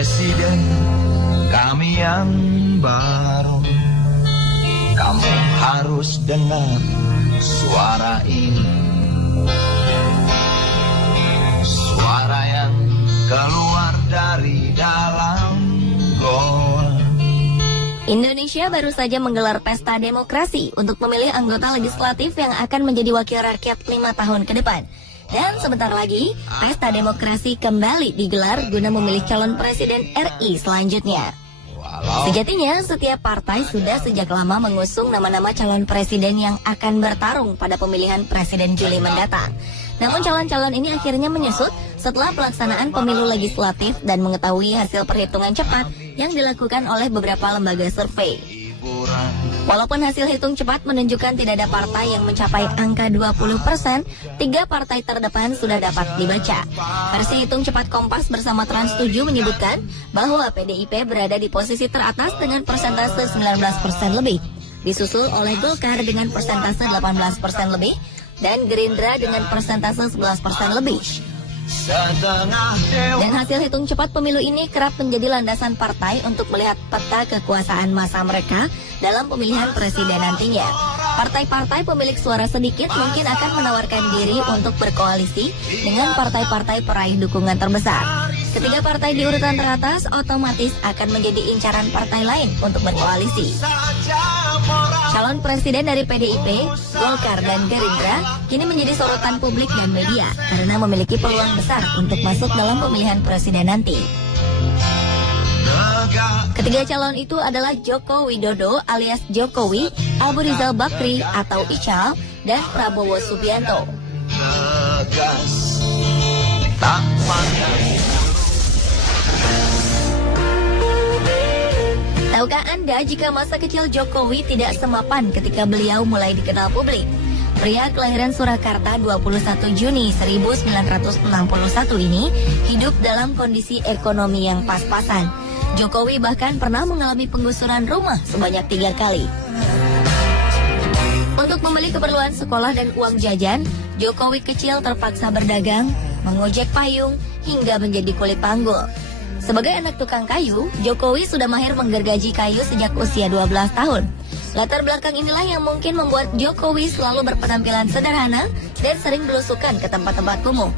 presiden kami yang baru. Kamu harus dengar suara ini, suara yang keluar dari dalam goa. Indonesia baru saja menggelar pesta demokrasi untuk memilih anggota legislatif yang akan menjadi wakil rakyat 5 tahun ke depan. Dan sebentar lagi, pesta demokrasi kembali digelar guna memilih calon presiden RI selanjutnya. Sejatinya, setiap partai sudah sejak lama mengusung nama-nama calon presiden yang akan bertarung pada pemilihan presiden Juli mendatang. Namun calon-calon ini akhirnya menyusut setelah pelaksanaan pemilu legislatif dan mengetahui hasil perhitungan cepat yang dilakukan oleh beberapa lembaga survei. Walaupun hasil hitung cepat menunjukkan tidak ada partai yang mencapai angka 20%, 3 partai terdepan sudah dapat dibaca. Versi hitung cepat Kompas bersama Trans7 menyebutkan bahwa PDIP berada di posisi teratas dengan persentase 19% lebih, disusul oleh Golkar dengan persentase 18% lebih, dan Gerindra dengan persentase 11% lebih. Dan hasil hitung cepat pemilu ini kerap menjadi landasan partai untuk melihat peta kekuasaan masa mereka dalam pemilihan presiden nantinya. Partai-partai pemilik suara sedikit mungkin akan menawarkan diri untuk berkoalisi dengan partai-partai peraih dukungan terbesar. Ketiga partai di urutan teratas otomatis akan menjadi incaran partai lain untuk berkoalisi. Calon presiden dari PDIP, Golkar, dan Gerindra kini menjadi sorotan publik dan media karena memiliki peluang besar untuk masuk dalam pemilihan presiden nanti. Ketiga calon itu adalah Joko Widodo alias Jokowi, Abu Rizal Bakri atau Ical, dan Prabowo Subianto. Tahukah Anda jika masa kecil Jokowi tidak semapan ketika beliau mulai dikenal publik? Pria kelahiran Surakarta 21 Juni 1961 ini hidup dalam kondisi ekonomi yang pas-pasan. Jokowi bahkan pernah mengalami penggusuran rumah sebanyak 3 kali. Untuk membeli keperluan sekolah dan uang jajan, Jokowi kecil terpaksa berdagang, mengojek payung, hingga menjadi kulit panggul. Sebagai anak tukang kayu, Jokowi sudah mahir menggergaji kayu sejak usia 12 tahun. Latar belakang inilah yang mungkin membuat Jokowi selalu berpenampilan sederhana dan sering belusukan ke tempat-tempat kumuh.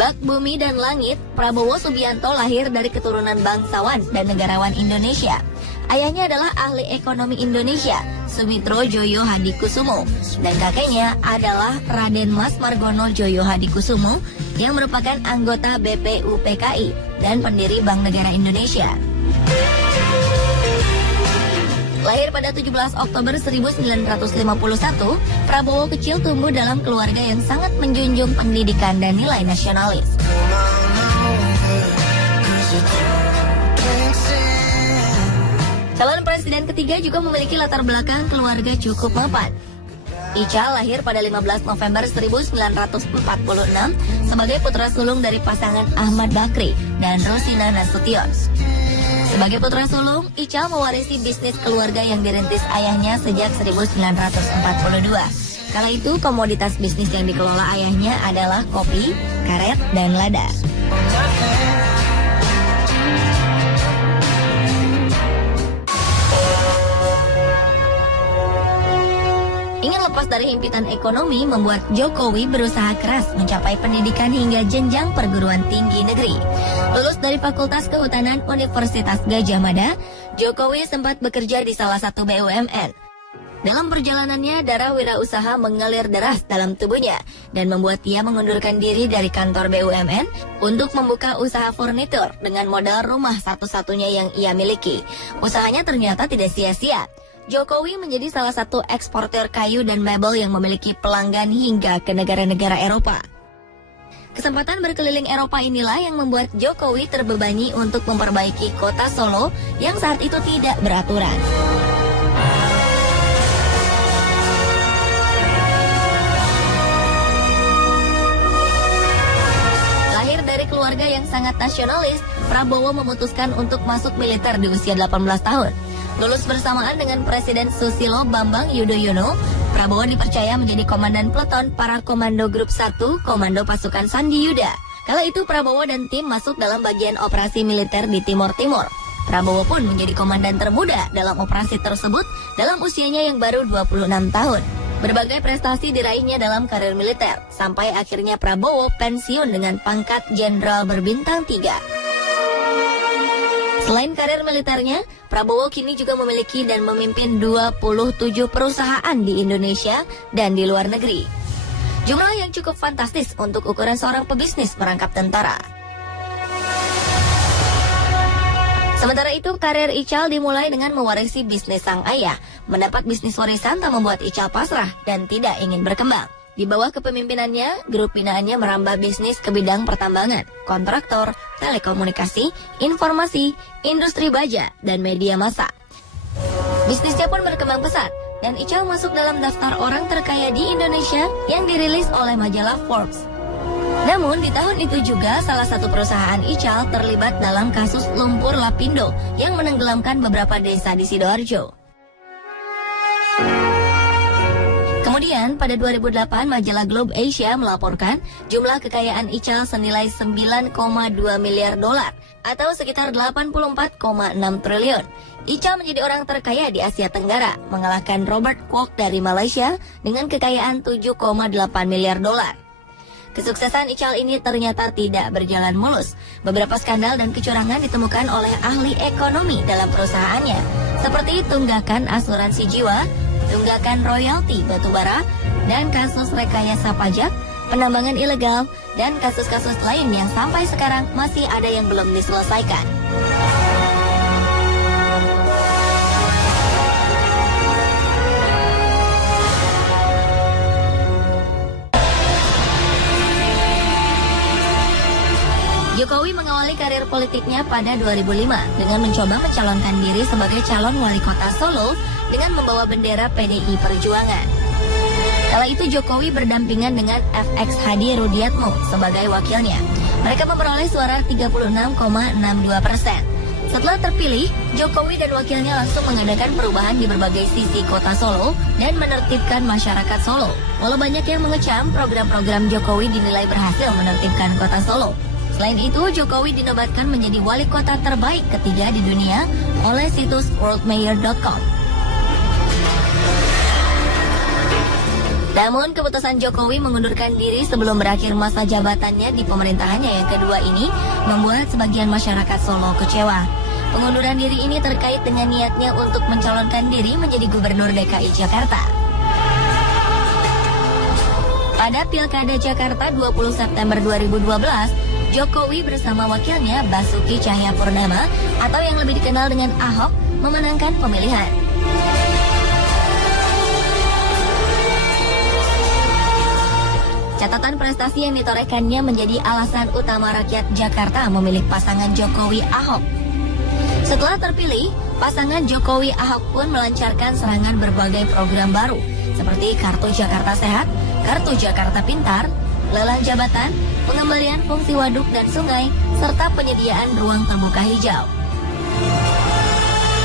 Bak bumi dan langit, Prabowo Subianto lahir dari keturunan bangsawan dan negarawan Indonesia. Ayahnya adalah ahli ekonomi Indonesia, Sumitro Joyo Hadikusumo, dan kakeknya adalah Raden Mas Margono Joyo Hadikusumo yang merupakan anggota BPUPKI dan pendiri Bank Negara Indonesia. Lahir pada 17 Oktober 1951, Prabowo kecil tumbuh dalam keluarga yang sangat menjunjung pendidikan dan nilai nasionalis. Calon presiden ketiga juga memiliki latar belakang keluarga cukup mapan. Ical lahir pada 15 November 1946 sebagai putra sulung dari pasangan Ahmad Bakri dan Rosina Nasution. Sebagai putra sulung, Ical mewarisi bisnis keluarga yang dirintis ayahnya sejak 1942. Kala itu, komoditas bisnis yang dikelola ayahnya adalah kopi, karet, dan lada. Ingin lepas dari himpitan ekonomi membuat Jokowi berusaha keras mencapai pendidikan hingga jenjang perguruan tinggi negeri. Lulus dari Fakultas Kehutanan Universitas Gadjah Mada, Jokowi sempat bekerja di salah satu BUMN. Dalam perjalanannya, darah wirausaha mengalir deras dalam tubuhnya dan membuat ia mengundurkan diri dari kantor BUMN untuk membuka usaha furnitur dengan modal rumah satu-satunya yang ia miliki. Usahanya ternyata tidak sia-sia. Jokowi menjadi salah satu eksportir kayu dan mebel yang memiliki pelanggan hingga ke negara-negara Eropa. Kesempatan berkeliling Eropa inilah yang membuat Jokowi terbebani untuk memperbaiki kota Solo yang saat itu tidak beraturan. Lahir dari keluarga keluarga yang sangat nasionalis, Prabowo memutuskan untuk masuk militer di usia 18 tahun. Lulus bersamaan dengan Presiden Susilo Bambang Yudhoyono, Prabowo dipercaya menjadi komandan peleton para Komando Grup 1 Komando Pasukan Sandi Yuda. Kala itu Prabowo dan tim masuk dalam bagian operasi militer di Timur Timur. Prabowo pun menjadi komandan termuda dalam operasi tersebut dalam usianya yang baru 26 tahun. Berbagai prestasi diraihnya dalam karir militer, sampai akhirnya Prabowo pensiun dengan pangkat Jenderal Berbintang 3. Selain karir militernya, Prabowo kini juga memiliki dan memimpin 27 perusahaan di Indonesia dan di luar negeri. Jumlah yang cukup fantastis untuk ukuran seorang pebisnis merangkap tentara. Sementara itu, karir Ical dimulai dengan mewarisi bisnis sang ayah. Mendapat bisnis warisan tak membuat Ical pasrah dan tidak ingin berkembang. Di bawah kepemimpinannya, grup binaannya merambah bisnis ke bidang pertambangan, kontraktor, telekomunikasi, informasi, industri baja, dan media massa. Bisnisnya pun berkembang pesat, dan Ical masuk dalam daftar orang terkaya di Indonesia yang dirilis oleh majalah Forbes. Namun di tahun itu juga salah satu perusahaan Ical terlibat dalam kasus lumpur Lapindo yang menenggelamkan beberapa desa di Sidoarjo. Kemudian pada 2008 majalah Globe Asia melaporkan jumlah kekayaan Ical senilai 9,2 miliar dolar atau sekitar 84,6 triliun. Ical menjadi orang terkaya di Asia Tenggara, mengalahkan Robert Kwok dari Malaysia dengan kekayaan 7,8 miliar dolar. Kesuksesan Ical ini ternyata tidak berjalan mulus. Beberapa skandal dan kecurangan ditemukan oleh ahli ekonomi dalam perusahaannya, seperti tunggakan asuransi jiwa, tunggakan royalti batubara, dan kasus rekayasa pajak, penambangan ilegal, dan kasus-kasus lain yang sampai sekarang masih ada yang belum diselesaikan. Jokowi mengawali karir politiknya pada 2005 dengan mencoba mencalonkan diri sebagai calon wali kota Solo dengan membawa bendera PDI Perjuangan. Kala itu Jokowi berdampingan dengan FX Hadi Rudiatmo sebagai wakilnya. Mereka memperoleh suara 36,62%. Setelah terpilih, Jokowi dan wakilnya langsung mengadakan perubahan di berbagai sisi kota Solo dan menertibkan masyarakat Solo. Walau banyak yang mengecam, program-program Jokowi dinilai berhasil menertibkan kota Solo. Selain itu, Jokowi dinobatkan menjadi wali kota terbaik ketiga di dunia oleh situs worldmayor.com. Namun, keputusan Jokowi mengundurkan diri sebelum berakhir masa jabatannya di pemerintahannya yang kedua ini membuat sebagian masyarakat Solo kecewa. Pengunduran diri ini terkait dengan niatnya untuk mencalonkan diri menjadi gubernur DKI Jakarta. Pada Pilkada Jakarta 20 September 2012, Jokowi bersama wakilnya Basuki Cahayapurnama atau yang lebih dikenal dengan Ahok memenangkan pemilihan. Catatan prestasi yang ditorehkannya menjadi alasan utama rakyat Jakarta memilih pasangan Jokowi-Ahok. Setelah terpilih, pasangan Jokowi-Ahok pun melancarkan serangan berbagai program baru seperti Kartu Jakarta Sehat, Kartu Jakarta Pintar, lelang jabatan, pengembalian fungsi waduk dan sungai, serta penyediaan ruang terbuka hijau.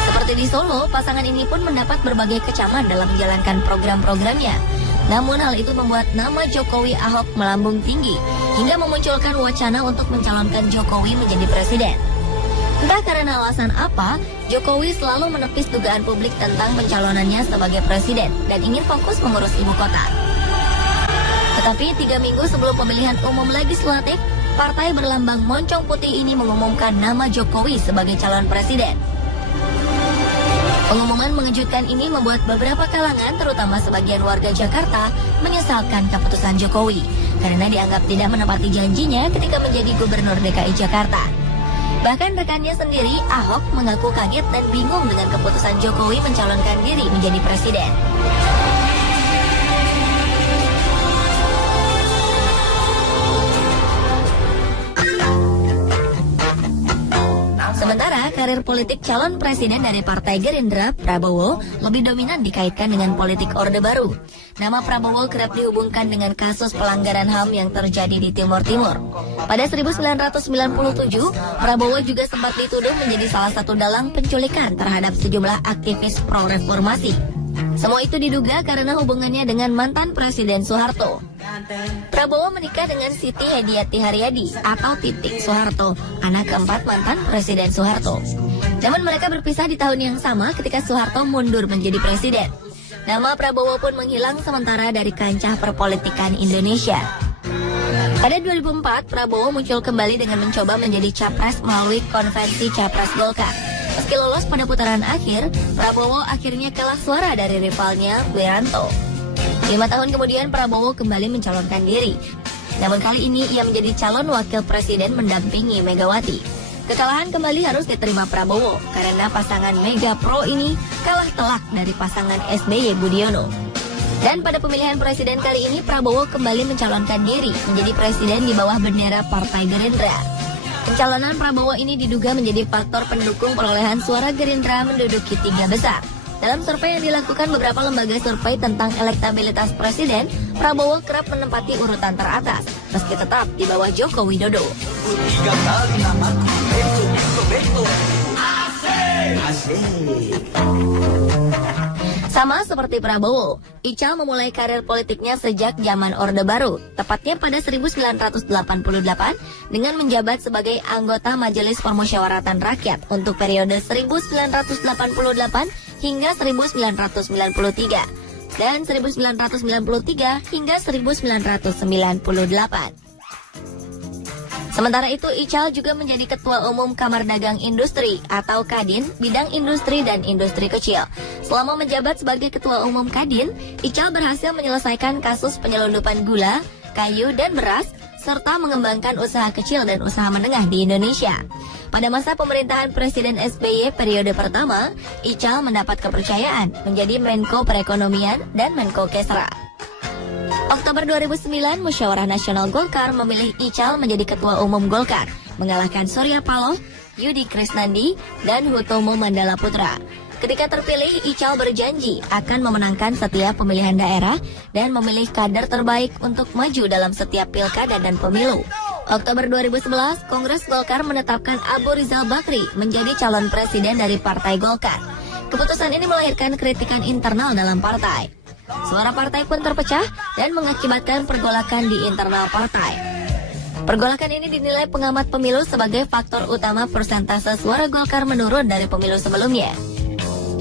Seperti di Solo, pasangan ini pun mendapat berbagai kecaman dalam menjalankan program-programnya. Namun hal itu membuat nama Jokowi Ahok melambung tinggi, hingga memunculkan wacana untuk mencalonkan Jokowi menjadi presiden. Entah karena alasan apa, Jokowi selalu menepis dugaan publik tentang pencalonannya sebagai presiden dan ingin fokus mengurus ibu kota. Tetapi 3 minggu sebelum pemilihan umum legislatif, partai berlambang moncong putih ini mengumumkan nama Jokowi sebagai calon presiden. Pengumuman mengejutkan ini membuat beberapa kalangan, terutama sebagian warga Jakarta, menyesalkan keputusan Jokowi karena dianggap tidak menepati janjinya ketika menjadi gubernur DKI Jakarta. Bahkan rekannya sendiri, Ahok, mengaku kaget dan bingung dengan keputusan Jokowi mencalonkan diri menjadi presiden. Sementara karir politik calon presiden dari Partai Gerindra, Prabowo, lebih dominan dikaitkan dengan politik Orde Baru. Nama Prabowo kerap dihubungkan dengan kasus pelanggaran HAM yang terjadi di Timur Timur. Pada 1997, Prabowo juga sempat dituduh menjadi salah satu dalang penculikan terhadap sejumlah aktivis pro-reformasi. Semua itu diduga karena hubungannya dengan mantan Presiden Soeharto. Prabowo menikah dengan Siti Hediati Haryadi atau Titik Soeharto, anak keempat mantan Presiden Soeharto. Namun mereka berpisah di tahun yang sama ketika Soeharto mundur menjadi presiden. Nama Prabowo pun menghilang sementara dari kancah perpolitikan Indonesia. Pada 2004, Prabowo muncul kembali dengan mencoba menjadi capres melalui konvensi Capres Golkar. Meski lolos pada putaran akhir, Prabowo akhirnya kalah suara dari rivalnya, Wiranto. 5 tahun kemudian Prabowo kembali mencalonkan diri. Namun kali ini ia menjadi calon wakil presiden mendampingi Megawati. Kekalahan kembali harus diterima Prabowo karena pasangan Mega Pro ini kalah telak dari pasangan SBY Budiono. Dan pada pemilihan presiden kali ini Prabowo kembali mencalonkan diri menjadi presiden di bawah bendera Partai Gerindra. Pencalonan Prabowo ini diduga menjadi faktor pendukung perolehan suara Gerindra menduduki 3 besar. Dalam survei yang dilakukan beberapa lembaga survei tentang elektabilitas presiden, Prabowo kerap menempati urutan teratas, meski tetap di bawah Joko Widodo. 3 kali nama beto. Asik. Sama seperti Prabowo, Ical memulai karir politiknya sejak zaman Orde Baru, tepatnya pada 1988 dengan menjabat sebagai anggota Majelis Permusyawaratan Rakyat untuk periode 1988 hingga 1993 dan 1993 hingga 1998. Sementara itu, Ical juga menjadi Ketua Umum Kamar Dagang Industri atau Kadin, bidang industri dan industri kecil. Selama menjabat sebagai Ketua Umum Kadin, Ical berhasil menyelesaikan kasus penyelundupan gula, kayu, dan beras, serta mengembangkan usaha kecil dan usaha menengah di Indonesia. Pada masa pemerintahan Presiden SBY periode pertama, Ical mendapat kepercayaan menjadi Menko Perekonomian dan Menko Kesra. Oktober 2009, Musyawarah Nasional Golkar memilih Ical menjadi Ketua Umum Golkar, mengalahkan Surya Paloh, Yudi Krisnandi, dan Hutomo Mandala Putra. Ketika terpilih, Ical berjanji akan memenangkan setiap pemilihan daerah dan memilih kader terbaik untuk maju dalam setiap pilkada dan pemilu. Oktober 2011, Kongres Golkar menetapkan Abu Rizal Bakri menjadi calon presiden dari Partai Golkar. Keputusan ini melahirkan kritikan internal dalam partai. Suara partai pun terpecah dan mengakibatkan pergolakan di internal partai. Pergolakan ini dinilai pengamat pemilu sebagai faktor utama persentase suara Golkar menurun dari pemilu sebelumnya.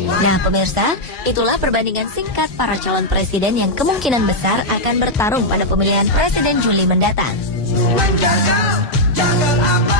Nah pemirsa, itulah perbandingan singkat para calon presiden yang kemungkinan besar akan bertarung pada pemilihan presiden Juli mendatang. Menjaga, jaga apa